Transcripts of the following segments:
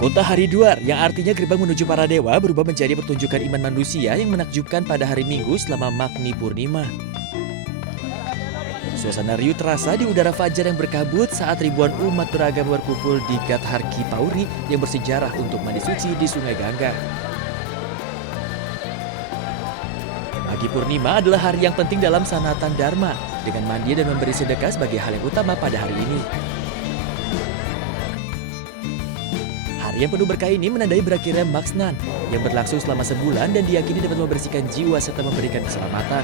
Kota Haridwar, yang artinya gerbang menuju para dewa, berubah menjadi pertunjukan iman manusia yang menakjubkan pada hari Minggu selama Magni Purnima. Suasana riuh terasa di udara fajar yang berkabut saat ribuan umat beragama berkumpul di Ghat Harki Pauri yang bersejarah untuk mandi suci di Sungai Gangga. Pagi Purnima adalah hari yang penting dalam Sanatan Dharma, dengan mandi dan memberi sedekah sebagai hal yang utama pada hari ini. Hari yang penuh berkah ini menandai berakhirnya Maksnan yang berlangsung selama sebulan dan diyakini dapat membersihkan jiwa serta memberikan keselamatan.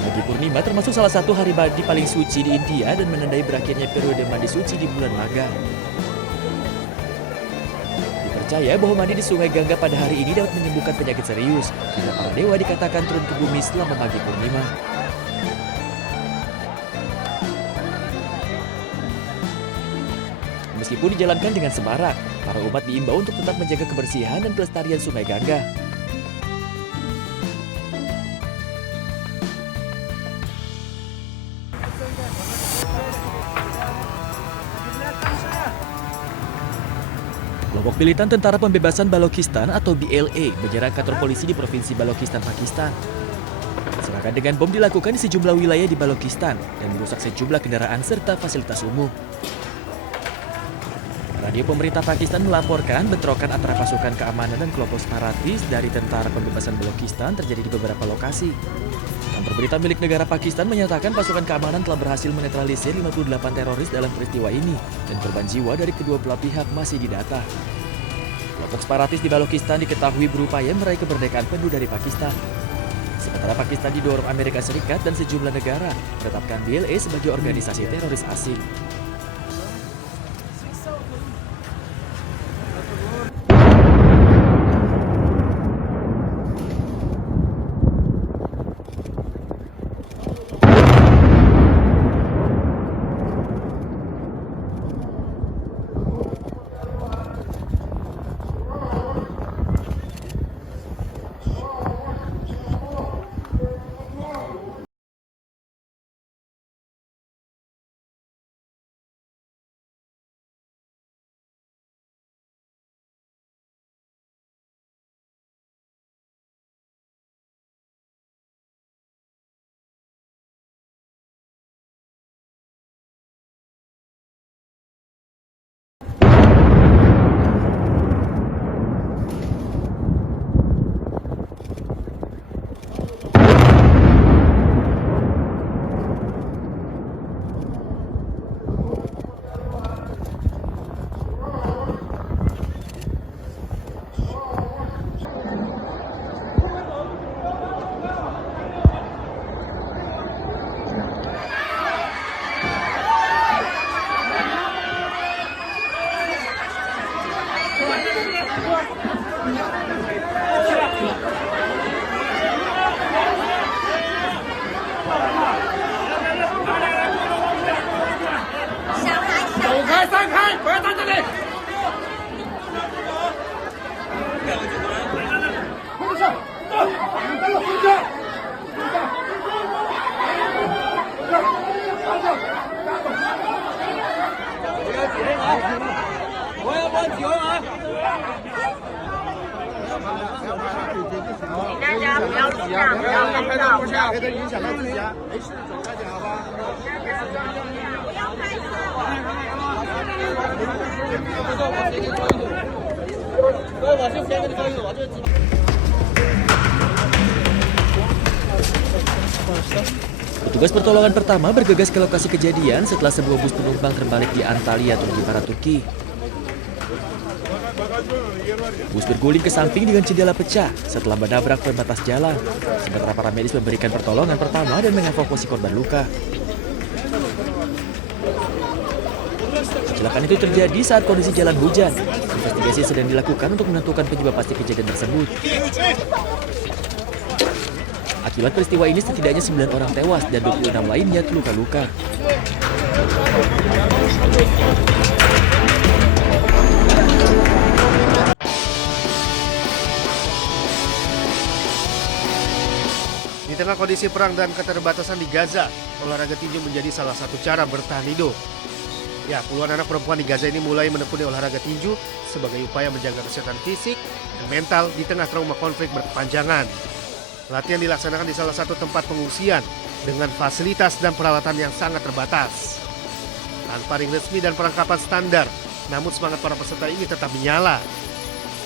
Pagi Purnima termasuk salah satu hari mandi paling suci di India dan menandai berakhirnya periode mandi suci di bulan Magha. Dipercaya bahwa mandi di Sungai Gangga pada hari ini dapat menyembuhkan penyakit serius, karena para dewa dikatakan turun ke bumi selama Pagi Purnima. Meskipun dijalankan dengan semarak, para umat diimbau untuk tetap menjaga kebersihan dan kelestarian Sungai Gangga. Kelompok militan Tentara Pembebasan Balochistan atau BLA menyerang kantor polisi di Provinsi Balochistan, Pakistan. Serangan dengan bom dilakukan di sejumlah wilayah di Balochistan dan merusak sejumlah kendaraan serta fasilitas umum. Radio pemerintah Pakistan melaporkan bentrokan antara pasukan keamanan dan kelompok separatis dari Tentara Pembebasan Balochistan terjadi di beberapa lokasi. Kantor berita milik negara Pakistan menyatakan pasukan keamanan telah berhasil menetralisir 58 teroris dalam peristiwa ini dan korban jiwa dari kedua belah pihak masih didata. Kelompok separatis di Balochistan diketahui berupaya meraih kemerdekaan penuh dari Pakistan. Sementara Pakistan didorong Amerika Serikat dan sejumlah negara menetapkan BLA sebagai organisasi teroris asing.大家不要紧张，不要拍照，不要影响到自己啊，没事，走开点好不好？不要拍照。我就先跟你说一个，我就。Petugas pertolongan pertama bergegas ke lokasi kejadian setelah sebuah bus penumpang terbalik di Antalya, Turki Barat, Turki. Bus berguling ke samping dengan jendela pecah setelah menabrak pembatas jalan. Sementara para medis memberikan pertolongan pertama dan mengevakuasi korban luka. Kecelakaan itu terjadi saat kondisi jalan hujan. Investigasi sedang dilakukan untuk menentukan penyebab pasti kejadian tersebut. Akibat peristiwa ini setidaknya 9 orang tewas dan 26 lainnya luka-luka. Di tengah kondisi perang dan keterbatasan di Gaza, olahraga tinju menjadi salah satu cara bertahan hidup. Ya, puluhan anak perempuan di Gaza ini mulai menekuni olahraga tinju sebagai upaya menjaga kesehatan fisik dan mental di tengah trauma konflik berkepanjangan. Latihan dilaksanakan di salah satu tempat pengungsian dengan fasilitas dan peralatan yang sangat terbatas. Tanpa ring resmi dan perlengkapan standar, namun semangat para peserta ini tetap menyala.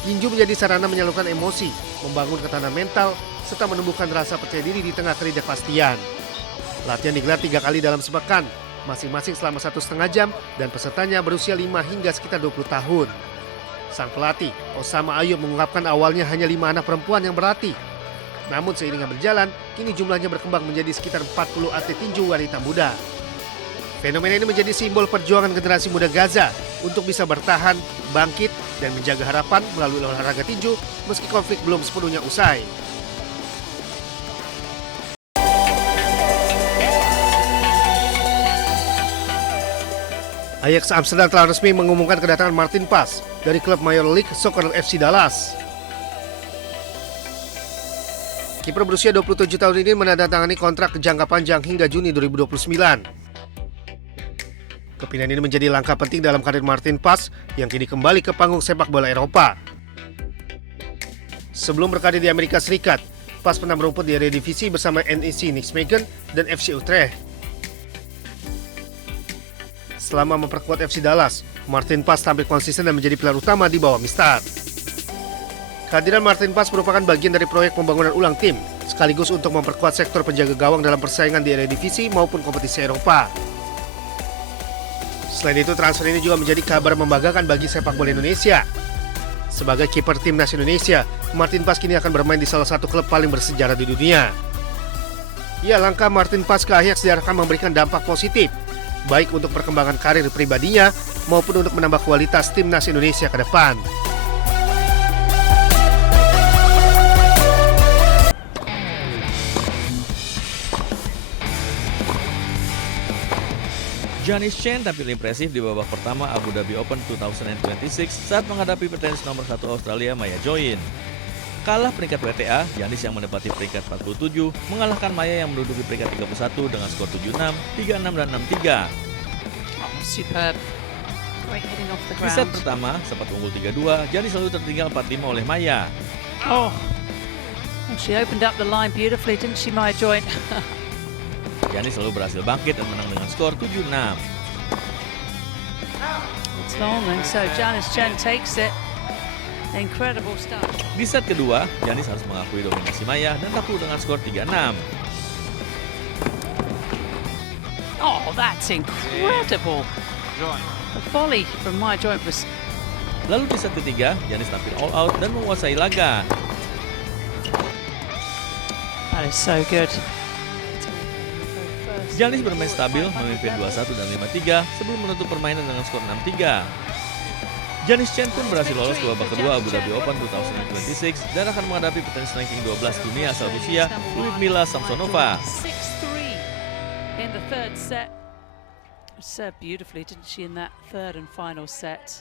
Tinju menjadi sarana menyalurkan emosi, membangun ketahanan mental, serta menumbuhkan rasa percaya diri di tengah ketidakpastian. Latihan digelar 3 kali dalam sepekan, masing-masing selama 1,5 jam, dan pesertanya berusia 5 hingga sekitar 20 tahun. Sang pelatih, Osama Ayub, mengungkapkan awalnya hanya 5 anak perempuan yang berlatih. Namun seiring berjalan, kini jumlahnya berkembang menjadi sekitar 40 atlet tinju wanita muda. Fenomena ini menjadi simbol perjuangan generasi muda Gaza untuk bisa bertahan, bangkit, dan menjaga harapan melalui olahraga tinju meski konflik belum sepenuhnya usai. Ajax Amsterdam telah resmi mengumumkan kedatangan Martin Pas dari klub Major League Soccer FC Dallas. Kiper berusia 27 tahun ini menandatangani kontrak jangka panjang hingga Juni 2029. Kepindahan ini menjadi langkah penting dalam karir Martin Pas yang kini kembali ke panggung sepak bola Eropa. Sebelum berkarir di Amerika Serikat, Pas pernah merumput di Eredivisie bersama NEC Nijmegen dan FC Utrecht. Selama memperkuat FC Dallas, Martin Pas tampil konsisten dan menjadi pilar utama di bawah Mistar. Kehadiran Martin Pas merupakan bagian dari proyek pembangunan ulang tim, sekaligus untuk memperkuat sektor penjaga gawang dalam persaingan di Eredivisie maupun kompetisi Eropa. Selain itu, transfer ini juga menjadi kabar membanggakan bagi sepak bola Indonesia. Sebagai kiper timnas Indonesia, Martin Pas kini akan bermain di salah satu klub paling bersejarah di dunia. Ya, langkah Martin Pas ke Ajax diharapkan memberikan dampak positif, baik untuk perkembangan karir pribadinya maupun untuk menambah kualitas timnas Indonesia ke depan. Giannis Chen tampil impresif di babak pertama Abu Dhabi Open 2026 saat menghadapi petenis nomor 1 Australia Maya Join. Kalah peringkat WTA, Giannis yang menempati peringkat 47 mengalahkan Maya yang menduduki peringkat 31 dengan skor 7-6, 3-6 dan 6-3. Superb. Great hitting off the Di set ground. pertama, sempat unggul 3-2, Giannis lalu tertinggal 4-5 oleh Maya. Oh, she opened up the line beautifully, didn't she, Maya Joint? Giannis lalu berhasil bangkit dan menang dengan skor 7-6. It's long, and so Giannis Chen takes it. Incredible stuff. Di set kedua, Giannis harus mengakui dominasi Maya dan takluk dengan skor 3-6. Oh, that's incredible. The volley from Maya Joint was Lalu di set ketiga, Giannis tampil all out dan menguasai laga. that is so good. Giannis bermain stabil, memimpin 2-1 dan 5-3 sebelum menutup permainan dengan skor 6-3. Giannis Chen pun berhasil lolos ke babak kedua Abu Dhabi Open 2026 dan akan menghadapi petenis ranking 12 dunia asal Rusia, Lyudmila Samsonova. 6-3 in the third set. Served beautifully, didn't she, in that third and final set?